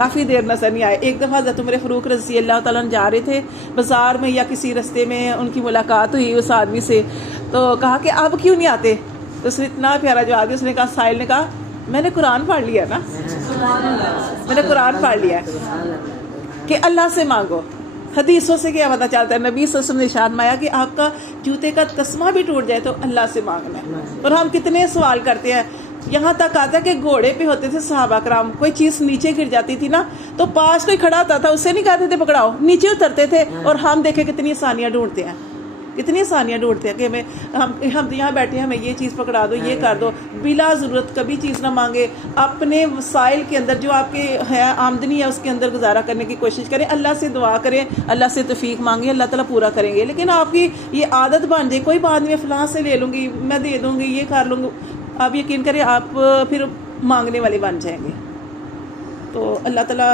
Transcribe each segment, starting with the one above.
کافی دیر نظر نہیں آئے. ایک دفعہ حضرت عمر فاروق رضی اللہ تعالیٰ عنہ جا رہے تھے بازار میں یا کسی رستے میں، ان کی ملاقات ہوئی اس آدمی سے، تو کہا کہ اب کیوں نہیں آتے؟ تو اس نے اتنا پیارا جواب دیا، اس نے کہا، سائل نے کہا، میں نے قرآن پڑھ لیا نا، میں نے قرآن پڑھ لیا کہ اللہ سے مانگو. حدیثوں سے کیا پتہ چلتا ہے؟ نبی صلی اللہ علیہ وسلم نے ارشاد فرمایا کہ آپ کا جوتے کا تسمہ بھی ٹوٹ جائے تو اللہ سے مانگنا ہے. اور ہم کتنے سوال کرتے ہیں، یہاں تک آتا ہے کہ گھوڑے پہ ہوتے تھے صحابہ کرام، کوئی چیز نیچے گر جاتی تھی نا تو پاس کوئی کھڑا ہوتا تھا، اس سے نہیں کہتے تھے پکڑاؤ، نیچے اترتے تھے. اور ہم دیکھیں کتنی آسانیاں ڈھونڈتے ہیں، کتنی آسانیاں ڈھونڈتے ہیں کہ ہم یہاں بیٹھے ہیں، ہمیں یہ چیز پکڑا دو، یہ کر دو. بلا ضرورت کبھی چیز نہ مانگے. اپنے وسائل کے اندر جو آپ کے ہے آمدنی ہے اس کے اندر گزارا کرنے کی کوشش کریں. اللہ سے دعا کریں، اللہ سے توفیق مانگیں، اللہ تعالیٰ پورا کریں گے. لیکن آپ کی یہ عادت بن جائے، کوئی بات نہیں، میں فلاں سے لے لوں گی، میں دے دوں گی، یہ کر لوں گی، آپ یقین کریں آپ پھر مانگنے والے بن جائیں گے. تو اللہ تعالیٰ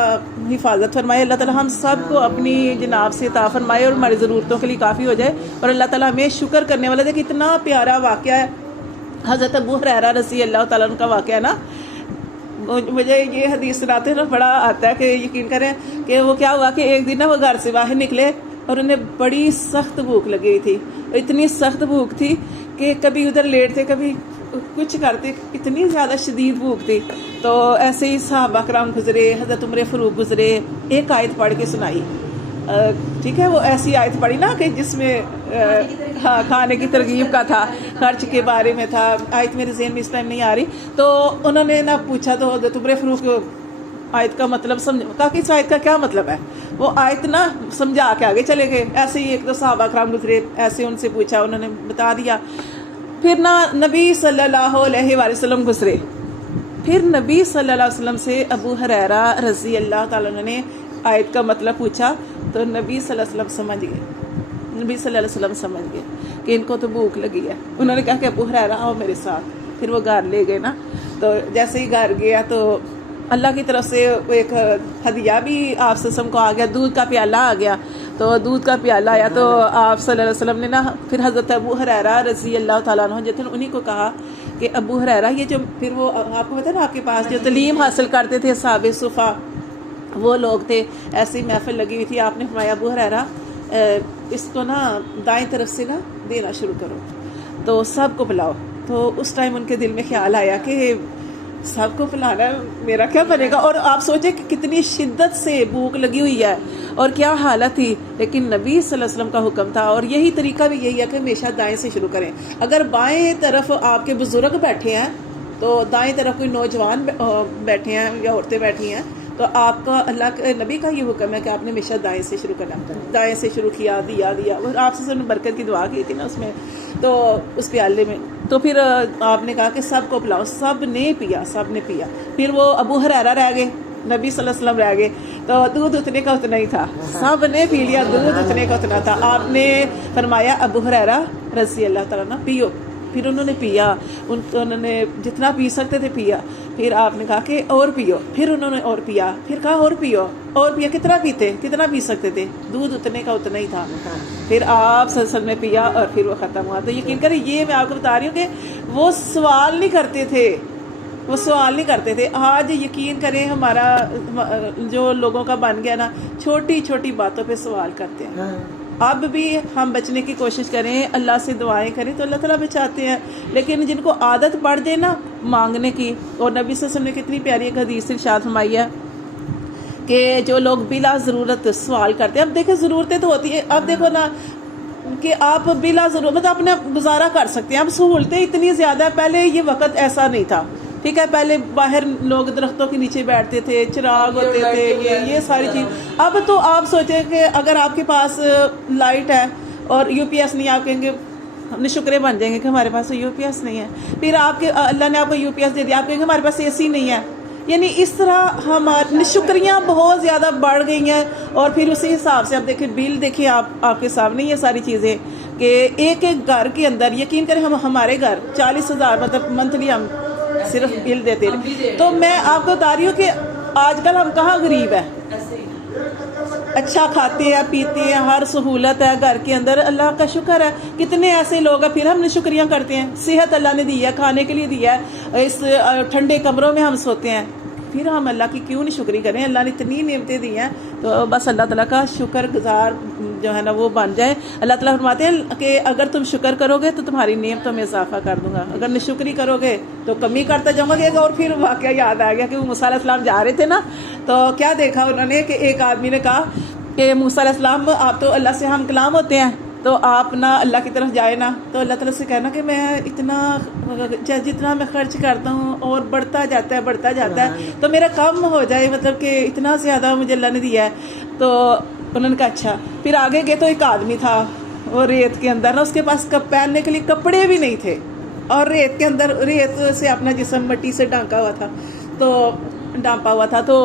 حفاظت فرمائے، اللہ تعالیٰ ہم سب کو اپنی جناب سے عطا فرمائے اور ہماری ضرورتوں کے لیے کافی ہو جائے. اور اللہ تعالیٰ ہمیں شکر کرنے والا. دیکھیں اتنا پیارا واقعہ ہے حضرت ابو ہریرہ رضی اللہ تعالیٰ عنہ کا واقعہ ہے نا. مجھے یہ حدیث سناتے ہیں نا بڑا آتا ہے کہ یقین کریں کہ وہ کیا ہوا کہ ایک دن نا وہ گھر سے باہر نکلے اور انہیں بڑی سخت بھوک لگی ہوئی تھی. اتنی سخت بھوک تھی کہ کبھی ادھر لیٹتے کبھی کچھ کرتے، اتنی زیادہ شدید بھوک تھی. تو ایسے ہی صحابہ کرام گزرے، حضرت عمر فاروق گزرے، ایک آیت پڑھ کے سنائی. ٹھیک ہے، وہ ایسی آیت پڑھی نا کہ جس میں کھانے کی ترغیب کا تھا، خرچ کے بارے میں تھا. آیت میرے ذہن میں اس ٹائم نہیں آ رہی. تو انہوں نے نا پوچھا تو حضرت عمر فاروق آیت کا مطلب کہا کہ اس آیت کا کیا مطلب ہے. وہ آیت نا سمجھا کے آگے چلے گئے. ایسے ہی ایک دو صحابہ کرام گزرے، ایسے ان سے پوچھا، انہوں نے بتا دیا. پھر نا نبی صلی اللہ علیہ وآلہ وسلم گزرے. پھر نبی صلی اللہ علیہ وسلم سے ابو ہریرہ رضی اللہ تعالیٰ عنہ نے آیت کا مطلب پوچھا تو نبی صلی اللہ علیہ وسلم سمجھ گئے. نبی صلی اللہ علیہ وسلم سمجھ گئے کہ ان کو تو بھوک لگی ہے. انہوں نے کہا کہ ابو ہریرہ آؤ میرے ساتھ. پھر وہ گھر لے گئے نا. تو جیسے ہی گھر گیا تو اللہ کی طرف سے ایک ہدیہ بھی آپ صلی اللہ علیہ وسلم کو آ گیا، دودھ کا پیالہ آ گیا. تو دودھ کا پیالہ آیا تو آپ صلی اللہ علیہ وسلم نے نا پھر حضرت ابو ہریرہ رضی اللہ تعالیٰ عنہ جو تھے انہیں کو کہا کہ ابو ہریرہ یہ جو پھر وہ آپ کو پتہ ہے نا آپ کے پاس جو تعلیم حاصل کرتے تھے اصحاب صفا وہ لوگ تھے، ایسی محفل لگی ہوئی تھی. آپ نے فرمایا ابو ہریرہ اس کو نا دائیں طرف سے نا دینا شروع کرو تو سب کو پلاؤ. تو اس ٹائم ان کے دل میں خیال آیا کہ سب کو پلانا ہے، میرا کیا بنے گا. اور آپ سوچیں کہ کتنی شدت سے بھوک لگی ہوئی ہے اور کیا حالت تھی. لیکن نبی صلی اللہ علیہ وسلم کا حکم تھا اور یہی طریقہ بھی یہی ہے کہ ہمیشہ دائیں سے شروع کریں. اگر بائیں طرف آپ کے بزرگ بیٹھے ہیں تو دائیں طرف کوئی نوجوان بیٹھے ہیں یا عورتیں بیٹھی ہیں تو آپ کا اللہ کے نبی کا یہ حکم ہے کہ آپ نے ہمیشہ دائیں سے شروع کرنا. دائیں سے شروع کیا، دیا اور آپ سے برکت کی دعا کی تھی نا اس میں تو اس پیالے میں. تو پھر آپ نے کہا کہ سب کو پلاؤ. سب نے پیا، سب نے پیا. پھر وہ ابو ہریرہ رہ گئے، نبی صلی اللہ علیہ وسلم رہ گئے. تو دودھ اتنے کا اتنا ہی تھا، سب نے پی لیا، دودھ اتنے کا اتنا تھا. آپ نے فرمایا ابو ہریرہ رضی اللہ تعالیٰ عنہ پیو. پھر انہوں نے پیا، انہوں نے جتنا پی سکتے تھے پیا. پھر آپ نے کہا کہ اور پیو. پھر انہوں نے اور پیا. پھر کہا اور پیو، اور پیا. کتنا پیتے، کتنا پی سکتے تھے؟ دودھ اتنے کا اتنا ہی تھا. پھر آپ صلی اللہ علیہ وسلم نے پیا اور پھر وہ ختم ہوا. تو یقین کریں یہ میں آپ کو بتا رہی ہوں کہ وہ سوال نہیں کرتے تھے، وہ سوال نہیں کرتے تھے. آج یقین کریں ہمارا جو لوگوں کا بن گیا نا چھوٹی چھوٹی باتوں پہ سوال کرتے ہیں. اب بھی ہم بچنے کی کوشش کریں، اللہ سے دعائیں کریں تو اللہ تعالیٰ بچاتے ہیں. لیکن جن کو عادت پڑ جائے نا مانگنے کی، اور نبی صلی اللہ علیہ وسلم نے کتنی پیاری ایک حدیث ارشاد فرمائی ہے کہ جو لوگ بلا ضرورت سوال کرتے ہیں. اب دیکھیں ضرورتیں تو ہوتی ہیں، اب دیکھو نا کہ آپ بلا ضرورت اپنے گزارا کر سکتے ہیں. اب سہولتیں اتنی زیادہ ہے، پہلے یہ وقت ایسا نہیں تھا. ٹھیک ہے، پہلے باہر لوگ درختوں کے نیچے بیٹھتے تھے، چراغ ہوتے تھے، یہ ساری چیز. اب تو آپ سوچیں کہ اگر آپ کے پاس لائٹ ہے اور یو پی ایس نہیں، آپ کہیں گے ہم شکرے بن جائیں گے کہ ہمارے پاس یو پی ایس نہیں ہے. پھر آپ کے اللہ نے آپ کو یو پی ایس دے دیا، آپ کہیں گے ہمارے پاس اے سی نہیں ہے. یعنی اس طرح ہماری شکریاں بہت زیادہ بڑھ گئی ہیں. اور پھر اسی حساب سے اب دیکھیں بل دیکھیں آپ کے سامنے یہ ساری چیزیں کہ ایک ایک گھر کے اندر یقین کریں ہمارے گھر 40,000 مطلب منتھلی ہم صرف بل دیتے ہیں. تو میں آپ کو بتا رہی ہوں کہ آج کل ہم کہاں غریب ہیں، اچھا کھاتے ہیں پیتے ہیں، ہر سہولت ہے گھر کے اندر. اللہ کا شکر ہے. کتنے ایسے لوگ ہیں پھر ہم نے شکریاں کرتے ہیں. صحت اللہ نے دی ہے، کھانے کے لیے دی ہے، اس ٹھنڈے کمروں میں ہم سوتے ہیں. پھر ہم اللہ کی کیوں نہیں شکری کریں؟ اللہ نے اتنی نعمتیں دی ہیں تو بس اللہ تعالیٰ کا شکر گزار جو ہے نا وہ بن جائے. اللہ تعالیٰ فرماتے ہیں کہ اگر تم شکر کرو گے تو تمہاری نعمتوں میں اضافہ کر دوں گا، اگر ناشکری کرو گے تو کمی کرتا جاؤں گا. اور پھر واقعہ یاد آ گیا کہ وہ موسیٰ علیہ السلام جا رہے تھے نا، تو کیا دیکھا انہوں نے کہ ایک آدمی نے کہا کہ موسیٰ علیہ السلام آپ تو اللہ سے ہم کلام ہوتے ہیں، تو آپ نا اللہ کی طرف جائے نا. تو اللہ تعالیٰ سے کہنا کہ میں اتنا جتنا میں خرچ کرتا ہوں اور بڑھتا جاتا ہے تو میرا کم ہو جائے، مطلب کہ اتنا زیادہ مجھے اللہ نے دیا ہے. تو انہوں نے کہا اچھا. پھر آگے گئے تو ایک آدمی تھا وہ ریت کے اندر نا، اس کے پاس پہننے کے لیے کپڑے بھی نہیں تھے اور ریت کے اندر ریت سے اپنا جسم مٹی سے ڈھانپا ہوا تھا. تو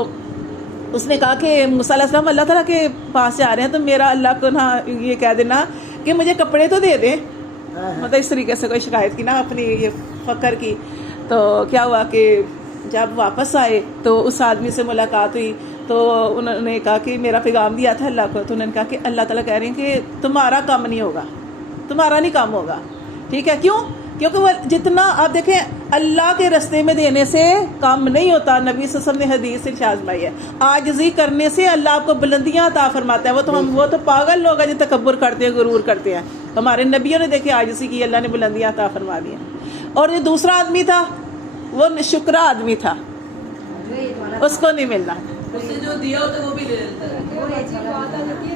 اس نے کہا کہ موسیٰ علیہ السلام اللہ تعالیٰ کے پاس جا رہے ہیں تو میرا اللہ کو نا یہ کہہ دینا کہ مجھے کپڑے تو دے دیں. مطلب اس طریقے سے کوئی شکایت کی نا اپنی یہ فقر کی. تو کیا ہوا کہ جب واپس آئے تو اس آدمی سے ملاقات ہوئی تو انہوں نے کہا کہ میرا پیغام دیا تھا اللہ کو. تو انہوں نے کہا کہ اللہ تعالیٰ کہہ رہے ہیں کہ تمہارا کام نہیں ہوگا، تمہارا نہیں کام ہوگا. ٹھیک ہے، کیوں؟ کیونکہ وہ جتنا آپ دیکھیں اللہ کے رستے میں دینے سے کام نہیں ہوتا. نبی صلی اللہ علیہ وسلم نے حدیث ارشاد فرمائی ہے عاجزی کرنے سے اللہ آپ کو بلندیاں عطا فرماتا ہے. وہ تو پاگل لوگ ہیں جو تکبر کرتے ہیں، غرور کرتے ہیں. ہمارے نبیوں نے دیکھے عاجزی کی، اللہ نے بلندیاں عطا فرما دی ہیں. اور جو دوسرا آدمی تھا وہ شکرا آدمی تھا، اس کو نہیں ملنا. اس نے جو دیا ہوتا ہے وہ بھی لے لیتا ہے. اور ایسی بات ہے کہ